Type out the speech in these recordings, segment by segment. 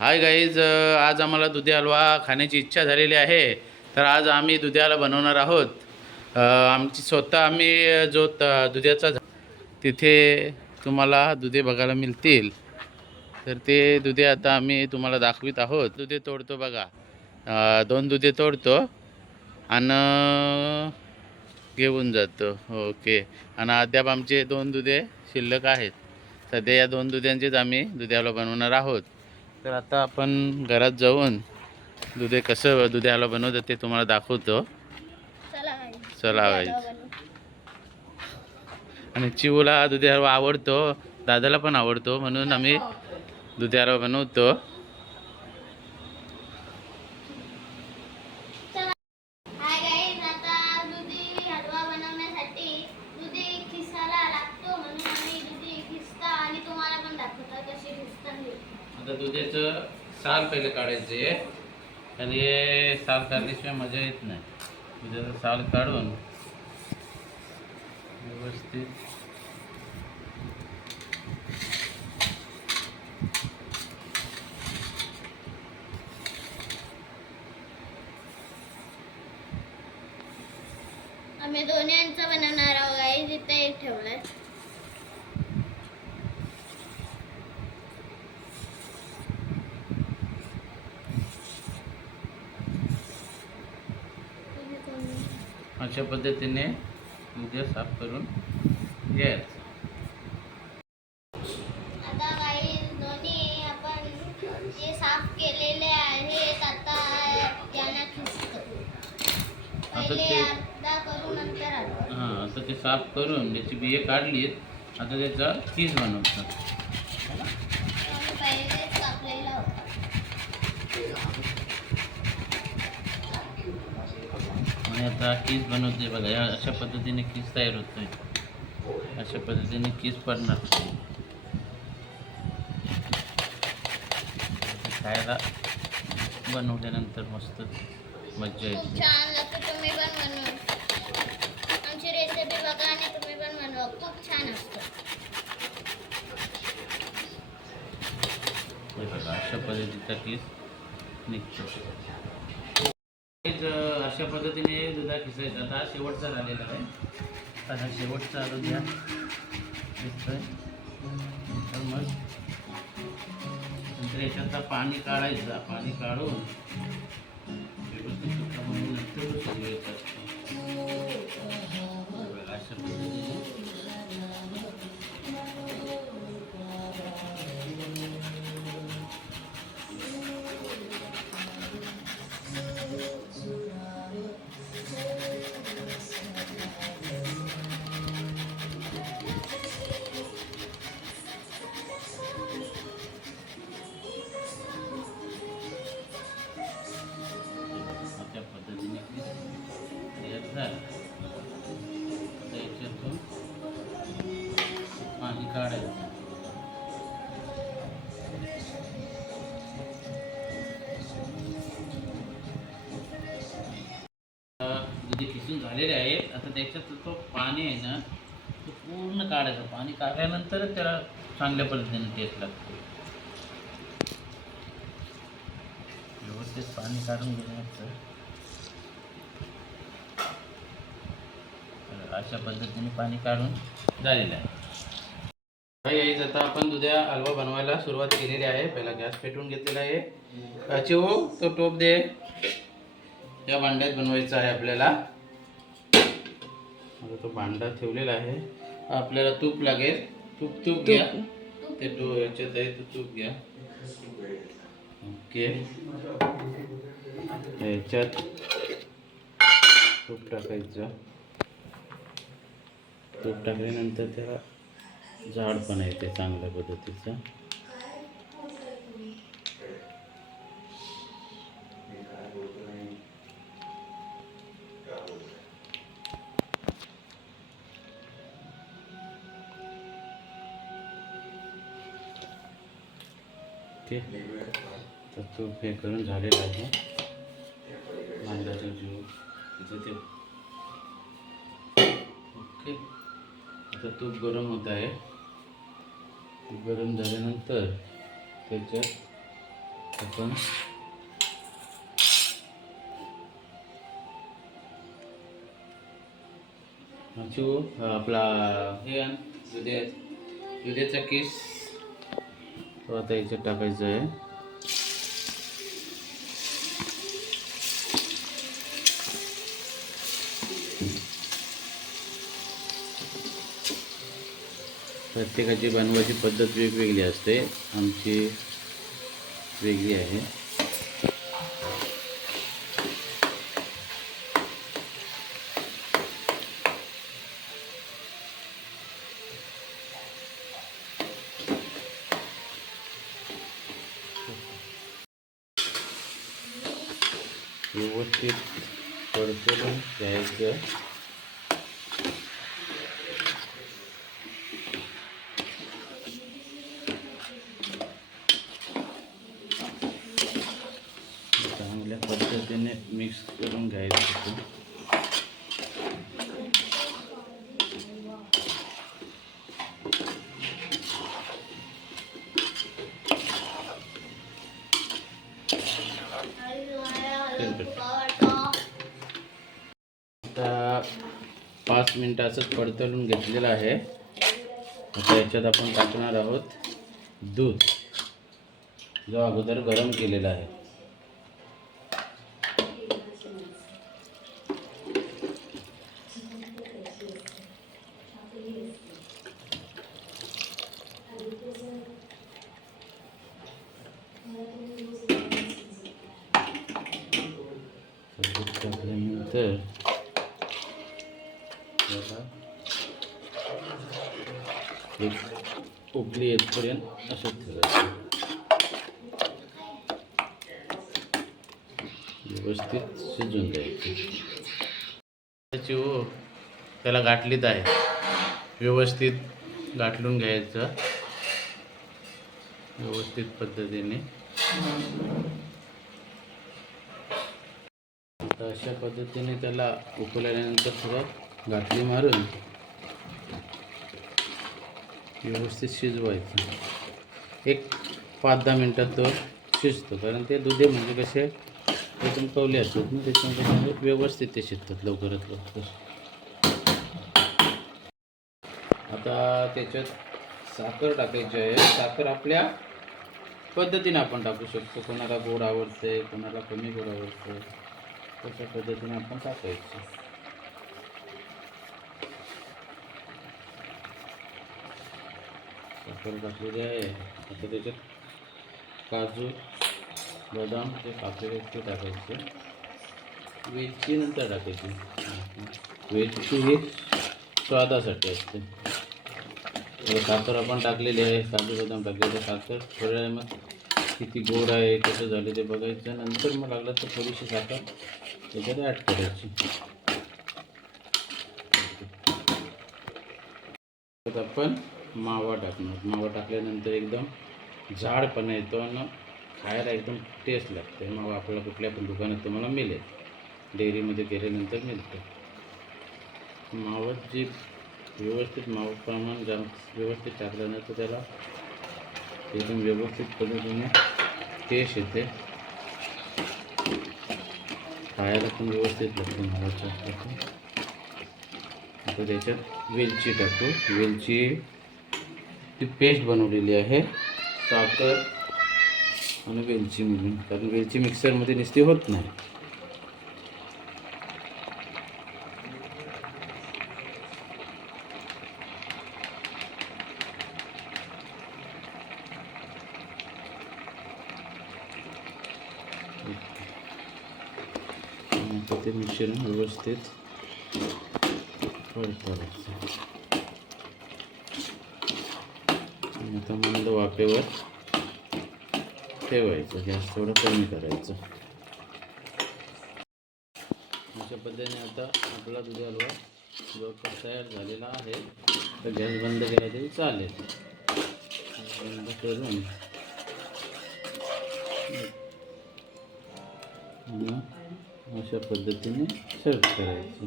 Hi guys, आज आम्हाला दुधी हलवा खाण्याची इच्छा झालेली आहे. तर आज आम्ही दुधी हलवा बनवणार आहोत. आमची स्वतः आम्ही जो दुधाचा तिथे तुम्हाला दुधे बघायला मिळतील. तर ते दुधे आता आम्ही तुम्हाला दाखवित आहोत. दुधे तोडतो बघा. 2 दुधे तोडतो आणि घेऊन जातो. ओके. आणि अद्याप आमचे 2 दुधे शिल्लक आहेत. सध्या या 2 दुध्यांचेच आम्ही दुधी हलवा बनवणार आहोत. तर आता आपण घरात जाऊन कसं दुधी हलवा बनवतात ते तुम्हाला दाखवतो. चला गाईज. आणि चिवूला दुधी हलवा आवडतो, दादाला पण आवडतो, म्हणून आम्ही दुधी हलवा बनवतो. आता दुधाचं साल पहिले काढायचे आणि हे साल काढल्याशिवाय मजा येत नाही. दुधाचं साल काढून व्यवस्थित आम्ही दोन्हींचं बनवणार आहोत गाईज. इथे एक ठेवलंय. अशा पद्धतीने दुध साफ करून घ्यायचं. आता गाईज दोन्ही आपण जे साफ केलेले आहेत आता यांना खिसतो. पहिले अर्धा करून नंतर अर्धा. आता ते साफ करून त्याची बिये काढलीत. आता त्याचा चीज बनवतो. पहिलेच कापलेला होता. आणि आता कीस बनवते बघा. या अशा पद्धतीने कीस तयार होतोय. अशा पद्धतीने कीस पडणार. खायला बनवल्यानंतर मस्त मज्जा येते. खूप छान लागतं. तुम्ही पण बनवा. आमची रेसिपी बघा आणि तुम्ही पण बनवा. खूप छान असतं. बघा अशा पद्धतीचा कीस निघतो. अशा पद्धतीने दुधा खिसायचा. आता शेवटचा झालेला आहे. आता हा शेवटचा आलो द्या दिसतोय. तर मग नंतर याच्यात पाणी काढायचं. पाणी काढून व्यवस्थित सुका म्हणून नंतर शिजवायचं असतं. अशा पद्धतीने याच्यातून पाणी काढायचं. दुधी खिसून झालेले आहेत. आता त्याच्यात तो पाणी आहे ना तो पूर्ण काढायचं. पाणी काढल्यानंतरच त्याला चांगल्या पद्धतीने टेस्ट लागतो. व्यवस्थित पाणी काढून घ्यायचं. अशा पद्धतीने पाणी काढून झालेलं आहे. गाईज आता आपण दुधा हलवा बनवायला सुरुवात केलेली आहे. पहिला गॅस पेटवून घेतलेला आहे. चिवू तो टोप दे. या भांड्यात बनवायचा आहे आपल्याला. आता तो भांडा ठेवलेला आहे. आपल्याला तूप लागेल. तूप घ्या. ते याच्यात आहे तो तूप घ्या. ओके. याच्यात तूप टाकायचं. तूप टाकल्यानंतर त्याला जाडपणा येते चांगल्या पद्धतीचं. ओके. तर तूप हे करून झालेलं आहे. भांड्याचा जीव तिथं ते. ओके. आता तूप गरम होत आहे. तूप गरम झाल्यानंतर त्याच्यात आपण आपला हे दुधाचा किस तो आता याच्यात टाकायचा आहे. प्रत्येकाची बनवायची पद्धत वेगवेगळी असते. आमची वेगळी आहे. व्यवस्थित परतून घ्यायचं. चांगल्या पद्धतीने मिक्स करून घ्यायचं. आता 5 मिनटं असंच परतवून घेतलेलं आहे. आता याच्यात आपण टाकणार आहोत दूध, जो अगोदर गरम केलेला आहे. टाकल्यानंतर एक उकळी येतपर्यंत असं ठेवायचं. व्यवस्थित शिजून द्यायचं. त्याला गाठलीत आहे, व्यवस्थित गाठलून घ्यायचं व्यवस्थित पद्धतीने. आता अशा पद्धतीने त्याला उकळल्यानंतर थोडं गाठली मारून व्यवस्थित शिजवायचं. एक 5-10 मिनटात तो शिजतो, कारण ते दुधे म्हणजे कसे एकदम कवले असतात ना, त्याच्यामध्ये व्यवस्थित ते शिजतात लवकरात लवकर. आता त्याच्यात साखर टाकायची आहे. साखर आपल्या पद्धतीने आपण टाकू शकतो. कोणाला गोड आवडते, कोणाला कमी गोड आवडते, तशा पद्धतीने आपण टाकायचं. साखर टाकलेली आहे. आता त्याच्यात काजू, बदाम ते कापलेले ते टाकायचे. वेलची नंतर टाकायची. वेलची ही स्वादासाठी असते. साखर आपण टाकलेली आहे, काजू बदाम टाकलेले. साखर थोड्या मग किती गोड आहे, कसं झालं ते बघायचं. नंतर मग लागलं तर थोडीशी साखर त्याच्यात ॲड करायची. तर आपण मावा टाकणार. मावा टाकल्यानंतर एकदम जाडपणा येतो आणि खायला एकदम टेस्ट लागते. मावा आपल्याला कुठल्या पण दुकानात तुम्हाला मिळेल, डेअरीमध्ये गेल्यानंतर मिळतं. मावत जे व्यवस्थित मावा प्रमाण व्यवस्थित टाकल्यानंतर त्याला एकदम व्यवस्थित पद्धतीने टेस्ट येते. खायला पण व्यवस्थित लागते मावाच्या. आता त्याच्यात वेलची टाकू. वेलची ती पेस्ट बनवलेली आहे, साखर आणि वेलची मिळून, कारण वेलची मिक्सरमध्ये नुसती होत नाही. आता ते मिश्रण व्यवस्थित परतावायचं. आता मंद वाफेवर ठेवायचं. गॅस थोडं कमी करायचं. अशा पद्धतीने आता आपला दुधी हलवा जवळपास तयार झालेला आहे. तर गॅस बंद केला तरी चालेल. बंद करून अशा पद्धतीने सर्व करायचं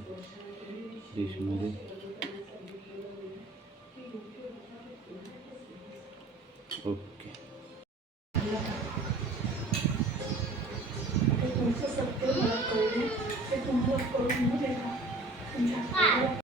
डिशमध्ये. ओके.